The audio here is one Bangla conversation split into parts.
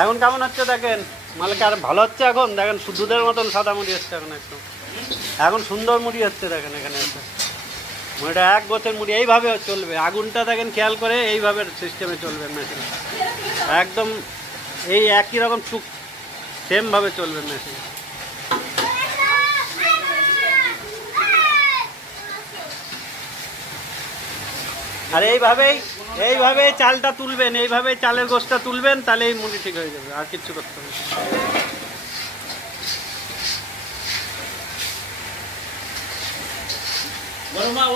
এখন কেমন হচ্ছে দেখেন, মালকে আর ভালো হচ্ছে এখন দেখেন, দুধের মতন সাদা মুড়ি হচ্ছে এখন একদম, এখন সুন্দর মুড়ি হচ্ছে দেখেন এখানে আছে মুড়িটা, এক গোছের মুড়ি এইভাবে চলবে, আগুনটা দেখেন খেয়াল করে এইভাবে সিস্টেমে চলবে মেশিন, একদম এই একই রকম টুক সেমভাবে চলবে মেশিন। আর এইভাবেই চালটা তুলবেন, এইভাবেই চালের গোছটা তুলবেন, তাহলে এই মুড়ি ঠিক হয়ে যাবে, আর কিচ্ছু করতে হবে।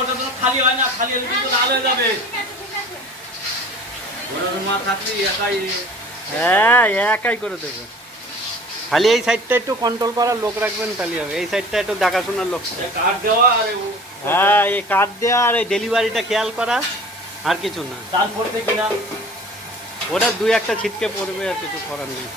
ওটা তো খালি হয় না, খালি হলে কিন্তু লাল হয়ে যাবে। মা থাকলে একাই, হ্যাঁ একাই করে দেবে, খালি এই সাইডটা একটু কন্ট্রোল করার লোক রাখবেন তাহলে হবে, এই সাইডটা একটু দেখাশোনার লোক, কাঠ দেওয়া আর হ্যাঁ এই কাঠ দেওয়া আর এই ডেলিভারিটা খেয়াল করা, আর কিছু না। দান করতে কিনা ওটা দুই একটা ছিটকে পড়বে, আর কিছু করার নেই।